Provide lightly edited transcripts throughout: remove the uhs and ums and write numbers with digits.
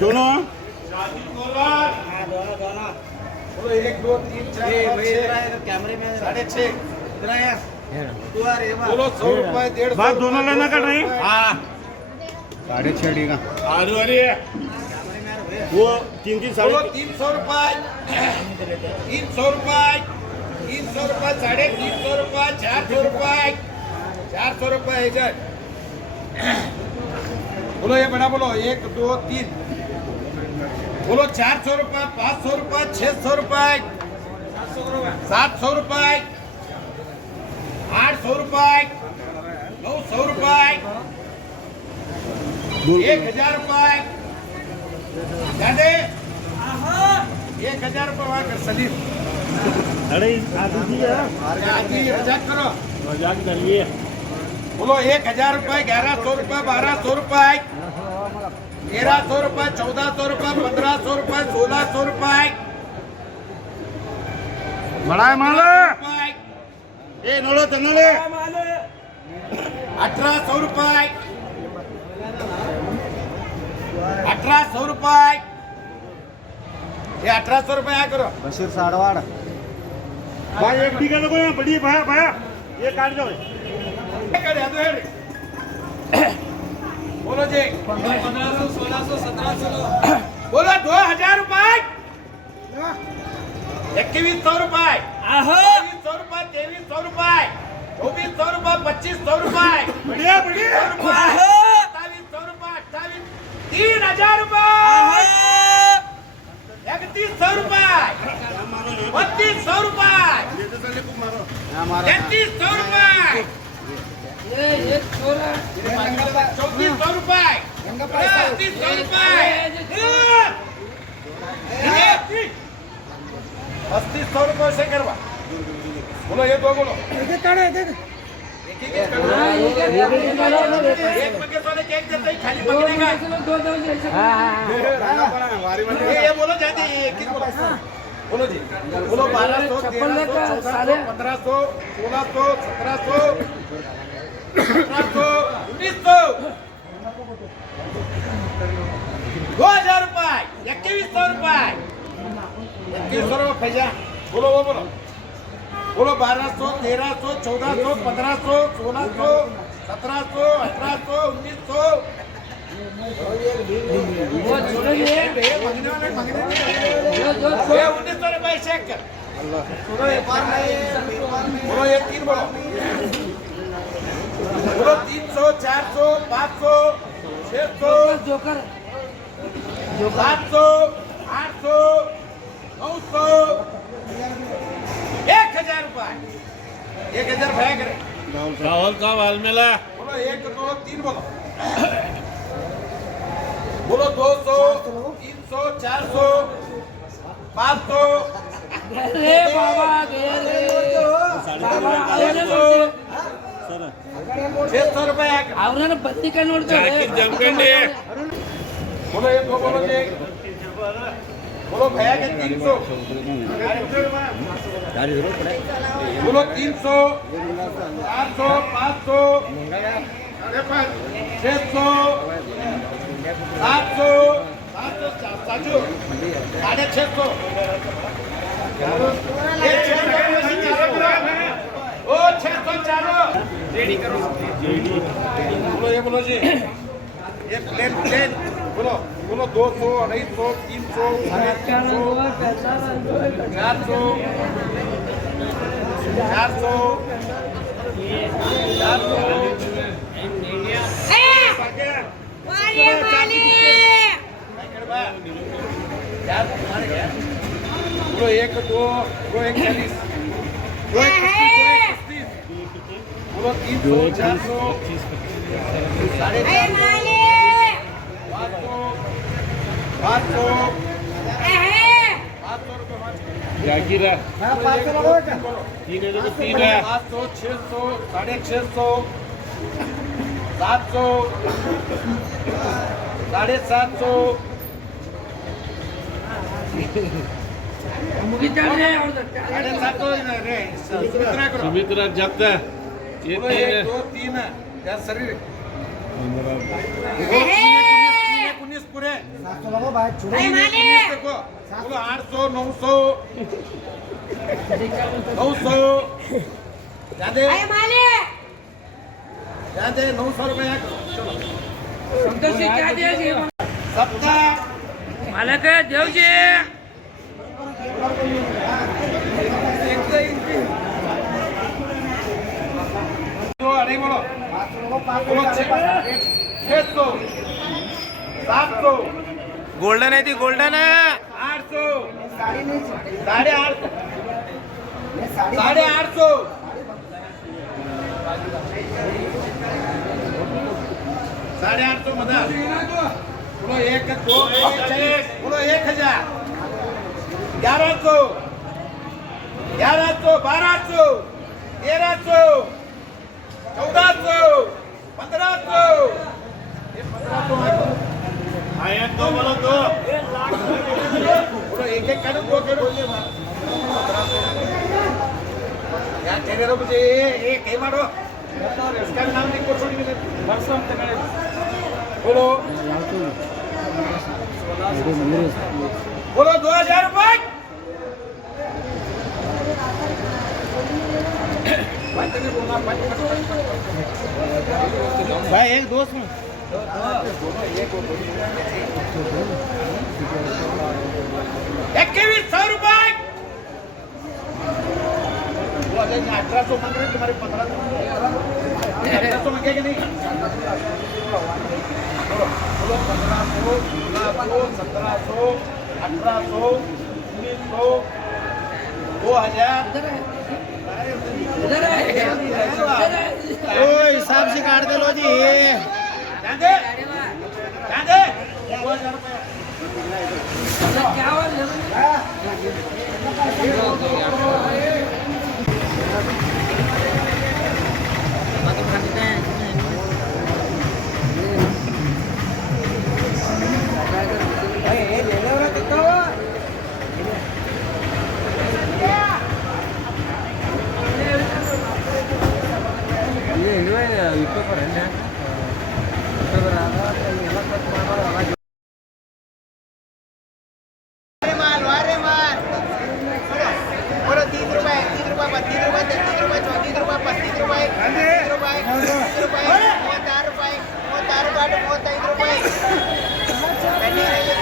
दोनों बोलो 1 2 3 4 कैमरे में 6.5 इतना है तू आ रे बोलो 100 रुपए 150 बात दोनों लेना कर रही हाँ 6.5 का आलू वाली है वो 3 बोलो साढ़े 300 रुपए 300 रुपए 300 रुपए 350 रुपए 400 रुपए 400 रुपए इधर बोलो ये बड़ा बोलो 1 2 3 बोलो 400 रुपए 500 रुपए 600 रुपए 700 रुपए 800 रुपए 900 रुपए 1000 रुपए जाने 1000 रुपए वहाँ कर सलीम अरे आदमी जी आदमी मजाक करो मजाक करिए बोलो 1000 रुपए 1100 रुपए 1200 रुपए 1300 रुपए 1400 रुपए 1500 रुपए 1600 रुपए बड़ा है माल ए नोड़ो तो नोड़े 1800 रुपए 1800 रुपए ये 1800 रुपए यहाँ करो बशीर साड़वाड़ भाई एक टीका तो कोई बड़ी भाया भाया ये काट जाओ करे दो है बोलो जी 1500 1600 1700 बोलो 2000 रुपए 2100 रुपए 2200 रुपए 2300 रुपए 2400 रुपए 2500 रुपए बढ़िया बढ़िया 2700 रुपए 28 3000 रुपए 3100 रुपए 3200 रुपए 3300 रुपए 3400 रुपए 3500 रुपए 3500 रुपए से करवा बोलो ये दो बोलो एक पैकेट वाले केक देते ही खाली पकड़ेगा ये बोलो जाते एक बोलो जी बोलो 1200 1300 1400 1500 1600 1700 1900 2000 रुपए 2100 रुपए 2100 रुपए भैया बोलो वो बोलो बोलो 1200 1300 1400 1500 1600 1700 1800 1900 रुपए चेक कर बोलो ये तीन बोलो बोलो 300 400 500 600 700 800 900 1000 रुपए 1000 भैया करे राहुल का वाल मेला बोलो 1 2 3 बोलो बोलो 200 300 400 500 रे बाबा सर 600 रुपए ಅವ್ರನ್ನ ಬತ್ತಿ ಕೈ ನೋಡ್ತಾರೆ जमखंडी बोलो ये दो बोलो जी बोलो भैया के 300 बोलो 300 400 500 600 700 साजू 650 ओ 600 चारो रेडी करो बोलो ये बोलो जी ये प्लेन प्लेन बोलो बोलो 200 250 300 400 400 बोलो 1 2 बोलो 140 बोलो 300 400 500 जागीर है 3 है 500 600 650 700 750 सुमित्रा जाता है ये 3 है 2 3 है यार शरीर 19 पूरे देखो बोलो 800 900 900 जादे 900 रुपये संतोषजी क्या द्यायचे सप्ताह मालक देवजी अरे बोलो बोलो 600 700 गोल्डन आहे ती गोल्डन आहे 800 850 850 850 मधा बोलो 1 2 बोलो 1000 1100 1200 1300 1400 1500 ये 1500 आया दो बोलो दो बोलो एक काढून दो काढून या तेरे मुझे ये कई मारो इसका नाम नहीं को छोड़ी मैंने वर्षम तक बोलो बोलो 2000 रुपए भाई एक दोस्त में 2100 रुपए 1800 मांग रहे तुम्हारे 1500 मांगे कि नहीं बोलो 1500 1600 1700 1800 2000 इधर आहे ओ हिसाब से काट दे लो जी जादे 2000 रुपए क्या बोलो 30 रुपए 32 रुपए 33 रुपए 34 रुपए 35 रुपए 30 रुपए 30 रुपए 34 रुपए 35 रुपए पहले ये तो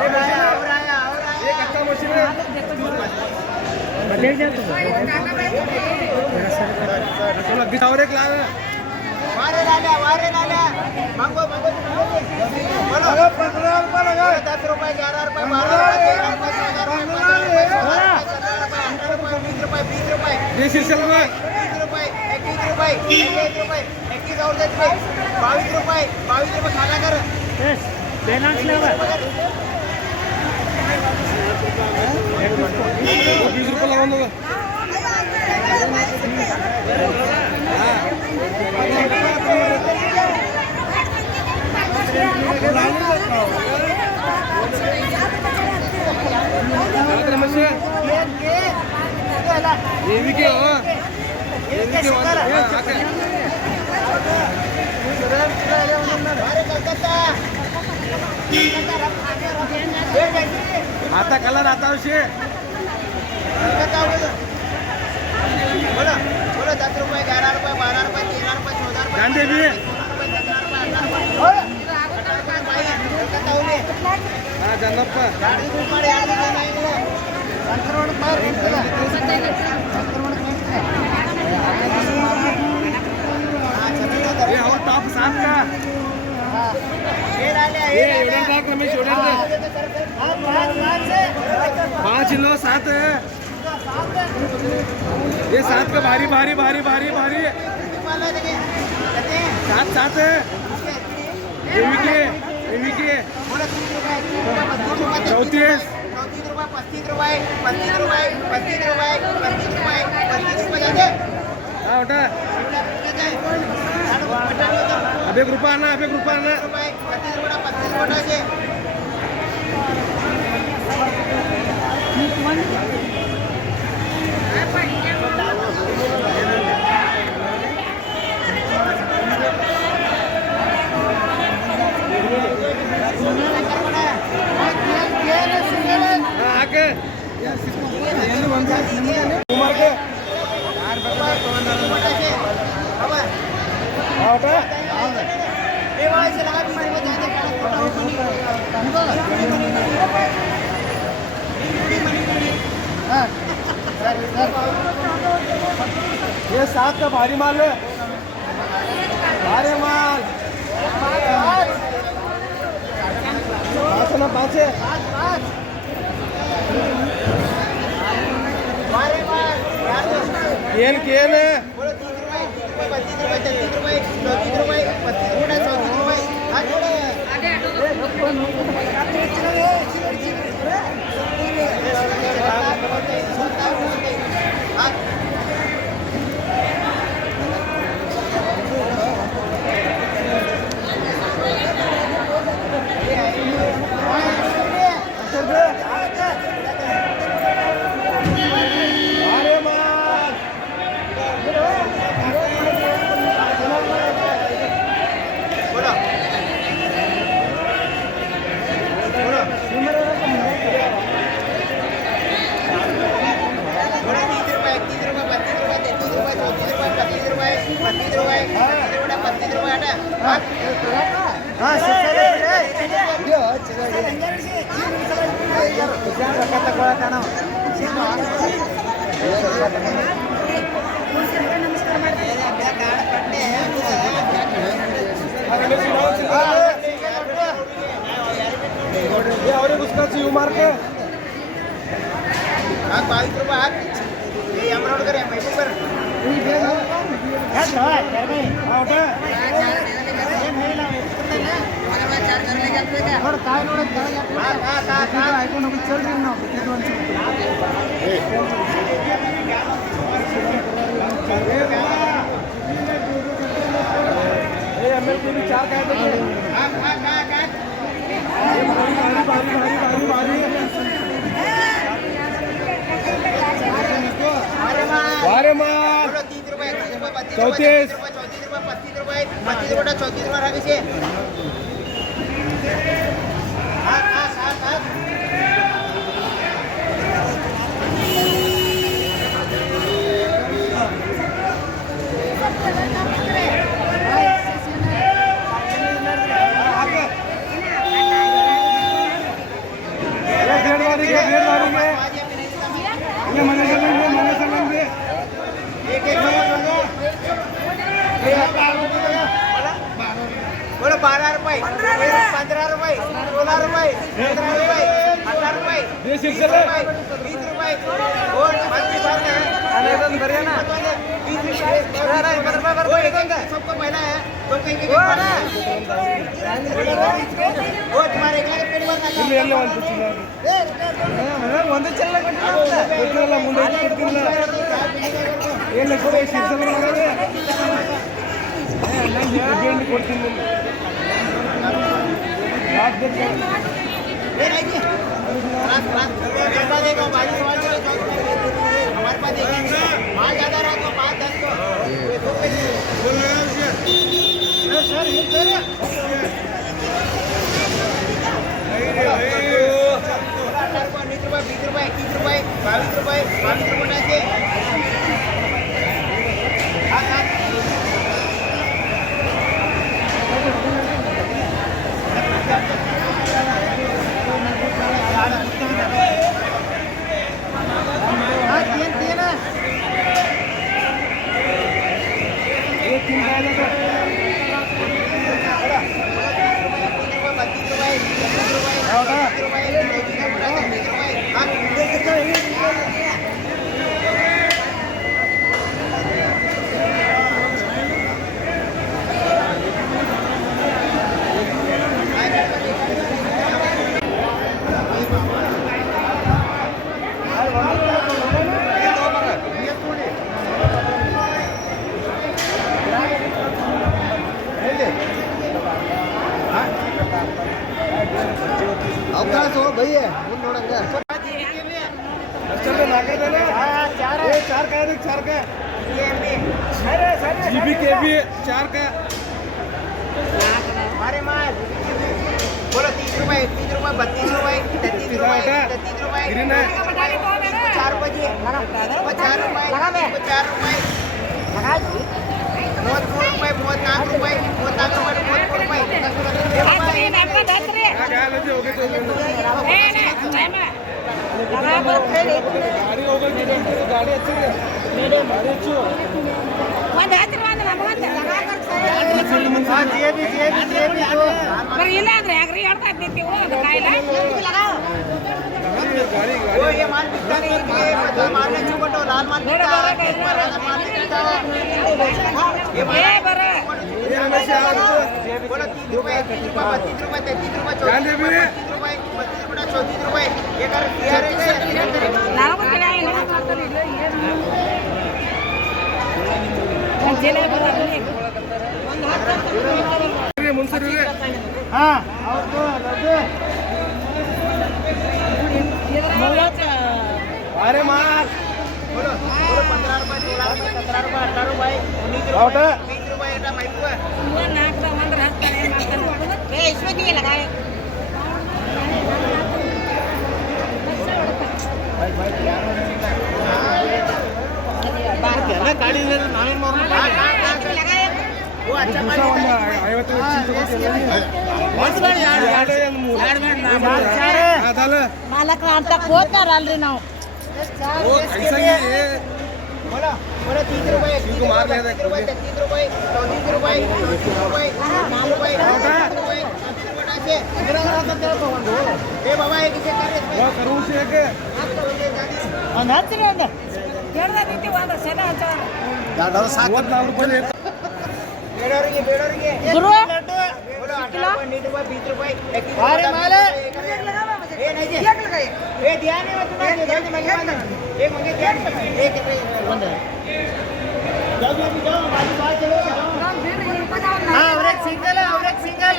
और आया ये कच्चा मशीन है और एक ला वारे लाल्या मांगो बोलो 15 रुपए लगा 10 रुपए 11 रुपए 12 रुपए 13 रुपए 14 रुपए 15 रुपए 20 रुपए 20 रुपए 20 शीर्षक में 20 रुपए 21 रुपए 21 रुपए 21 और 10 रुपए 22 रुपए खाना कर बैलेंस लेवल 20 रुपये लगाऊन दो ये भी क्या हो आता कलर आता उसे बोलो 10 रुपए 11 रुपए 12 रुपए 13 रुपए 14 रुपए गांधी भी हाँ जन्नप्पा ये और टॉप 7 का ये एवढं टाक रमेश एवढं 5 किलो 7 है ये 7 का भारी भारी भारी भारी भारी 7 है एवी के 34 35 रुपए 35 रुपए 35 रुपए 35 रुपए 35 रुपए जाते हाँ उठा अब 1 रुपया आना 35 रुपये ये वाला से लगा भी मेरे को जाने ये सात का भारी माल है, भारी माल पाँच ना पाँच है। केन केन है बोलो 30 रुपए 32 रुपए 33 रुपए 34 रुपए 35 रुपए 34 रुपए हां छोड़ो और उसका जीव मार के 22 रुपए हाथ ये अमरावती करे मैसेज पर चार बारे माल 30 रुपए 32 34 रुपए 35 रुपए 34 रुपए रहा से बोलो 12 रुपए 15 रुपए 16 रुपए 17 रुपए 18 रुपए 20 रुपए और सबको पहला है तो कहीं वो तुम्हारे ಒಂದೇ ಚೆಲ್ಲ ಮುಂದೆ ಏನು ಕೊಡ್ತೀನಿ हमारे पास माल ज्यादा रहा तो 5-10 को 19 रुपए 20 रुपए 21 रुपए 22 रुपए 22 रुपए ಅವಕಾಶ ಭಯ್ಯ ಮುಂದೆ ನೋಡಂಗ चार का जीबी के भी 4 का अरे माल बोलो 30 रुपए 32 रुपए 33 रुपए 34 रुपए 4 बजे 4 रुपए 4 रुपए 4 रुपए 9 रुपए 34 ರೂಪಾಯಿ 34 ರೂಪಾಯಿ 33 ರೂಪಾಯಿ गाड़ी हो गई गाड़ी अच्छी है गाड़ी अच्छी हो ಇಲ್ಲ ಅಂದ್ರೆ ಯಾಕ್ರಿ ಹೇಳ್ತಾ ಇದ್ದೀವಿ ಅದು ಕಾಯಿಲೆ गाड़ी वो ये माल बिकता नहीं है ये माल ने चुपटो लाल माल बिकता है राजा माल बिकता है ये माल ಬರ ये हमेशा बोलो 30 रुपए 32 रुपए 33 रुपए 34 रुपए 34 रुपए ये कर दिया रे ನಾವು ಗೊತ್ತಿಲ್ಲ ಜಿಲ್ಲೆ ಬರೋದು मुंसरी हाँ और तो लड्डू अरे मार बोलो बोलो 15 रुपए 16 रुपए 17 रुपए 18 रुपए 19 लौट। रुपए 20 रुपए এটা মাইকুয়া ನಾಲ್ಕು ಅಂದ್ರೆ ಹಾಕ್ತಾನೆ ಮಾಡ್ತಾನೆ ಏ ಇಶ್ವತಿ ಲಗಾಯ गाड़ी नाइन वो अच्छा माल ಮಾಲಕ ಅಂತ ಹೋಗ್ತಾರಲ್ರಿ ನಾವು बोलो बोलो 30 रुपए 30 रुपए 33 रुपए 34 रुपए 35 रुपए 40 रुपए 50 रुपए से ए बाबा एक से करे करूँ से के ಹಚ್ಚಿರಿ ಅಂದ ಹೇಳ್ದೈತಿ ಒಂದು ಸಲ ಹಚ್ಚಾರ ₹54 बेड़ोರಿಗೆ ಗುರು बोलो 18 रुपए 20 रुपए 20 रुपए 21 अरे माले ए नहीं जी ए ध्यान नहीं मत ना ध्यान से मंगे एक मंगे ध्यान एक बंद जाओ जाओ बाजू बाहर चलो हां और एक सिंगल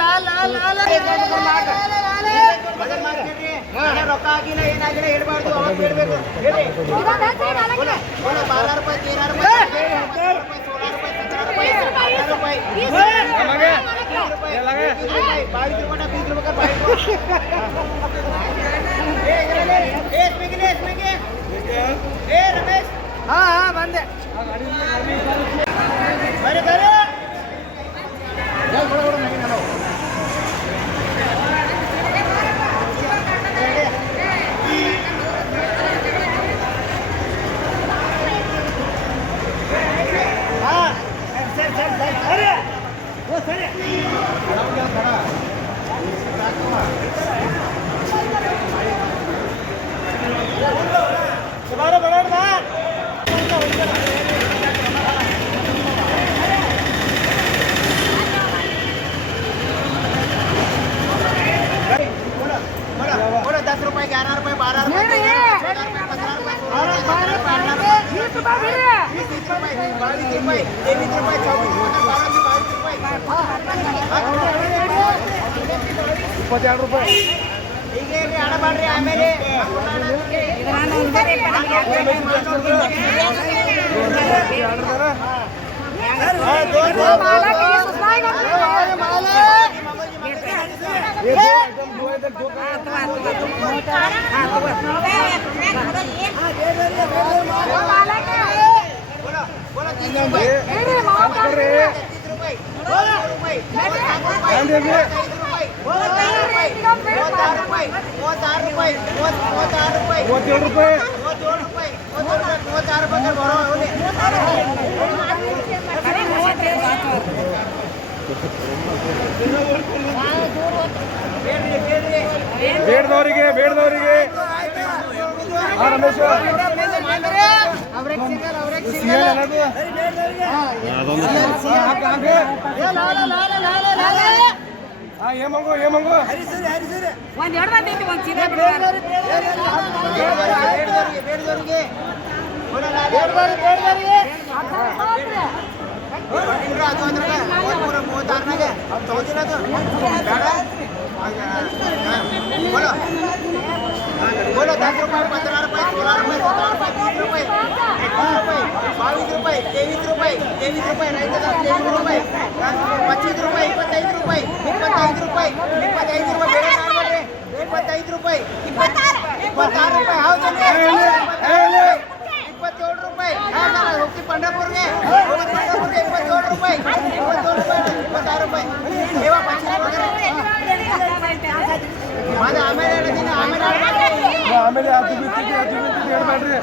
लाल लाल लाल बदल मार के हां रोका आगी ना ಏನಾಗಿಲ್ಲ ಹೇಳ್ಬಾರ್ದು ಅವಾಗ ಹೇಳ್ಬೇಕು ಹೇಳಿ बोलो बोलो 12 रुपए 13 रुपए 16 रुपए 17 रुपए 18 रुपए 20 रुपए 22 रुपए 20 रुपए का 22 ए इसमें के ए रमेश हाँ हाँ बंदे अरे करे अरे वो सर बोलो 10 रुपए 11 रुपए 12 रुपए 13 रुपए 15 रुपए 16 रुपए 20 रुपए 22 रुपए 23 रुपए 24 रुपए 22 रुपए ठीक है आना बढ़ रहे आಮೇಲೆ बोलो 30 रुपए ಬೇಡದವರಿಗೆ ರಮೇಶ್ ಏಮಂಗೋ ಒಂದ್ ಎರಡು ಬಂದೈತಿ ಒಂದ್ ಸೀದಾ ಬೇಡದವರಿಗೆ ಅದು ಅಂದ್ರೆ 36 ಚೌದಿನದು बोलो बोलो 10 रुपए 15 रुपए 16 रुपए 17 रुपए 20 रुपए 22 रुपए 23 रुपए नहीं तो 23 रुपए 25 रुपए 25 रुपए 25 रुपए 25 रुपए 25 रुपए 26 रुपए हाउ चले 27 रुपए हां ना होती पंढरपूर के 27 रुपए 27 रुपए ಆಮೇಲೆ ಅದು ಬಿಟ್ಟಿಗೆ ಹೇಳ್ಬೇಡ್ರಿ.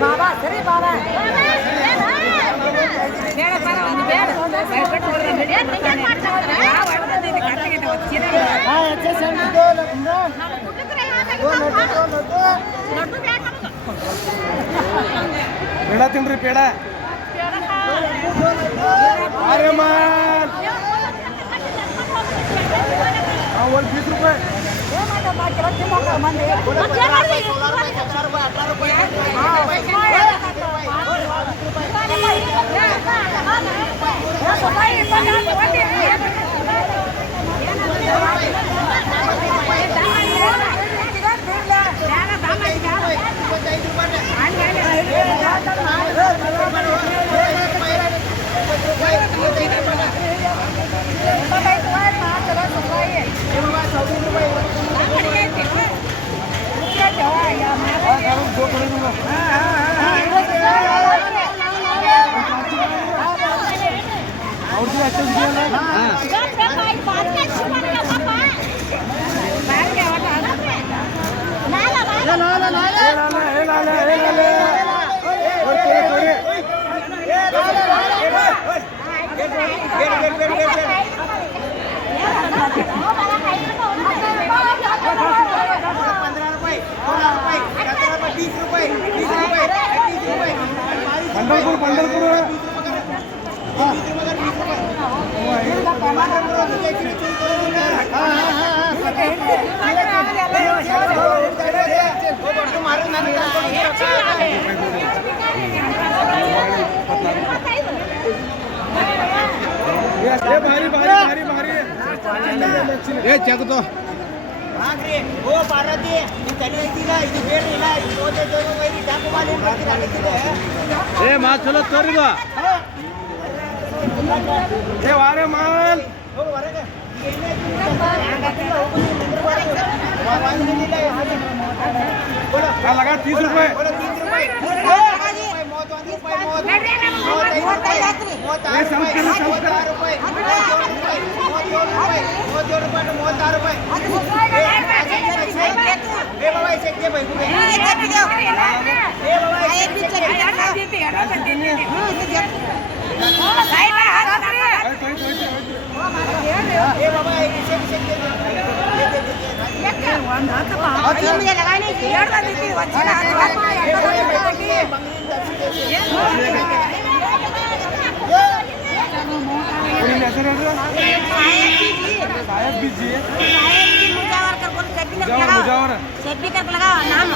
ಬಾಬಾ ಸರಿ ಬಾಬಾ ಬೇಡ ಬರ ಒಂದು ಬೇಡ ಪೇಡ ತಿನ್ರಿ ಪೇಡ. ಅರೆ ಮಾಲ್ ಒಂದು 20 ರೂಪಾಯಿ. ಚೆಕ್ದು ಓ ಪಾರ್ವತಿ ನೀನು ತಲೆ ಐತಿಲ್ಲ ಇದು ಬೇಡಿಲ್ಲ ಇದು ಓದೇ ವೈರಿ ಡಾಕು ಮಾಡಿ ಏ ಮಾ ಚಲೋ ತೋರಿದು ಏ ವಾರೆ ಮಾಲ್ ಹೋಗು ಹೊರಗೆ लगा 30 रुपए. मुजावर सेट भी करके लगा नाम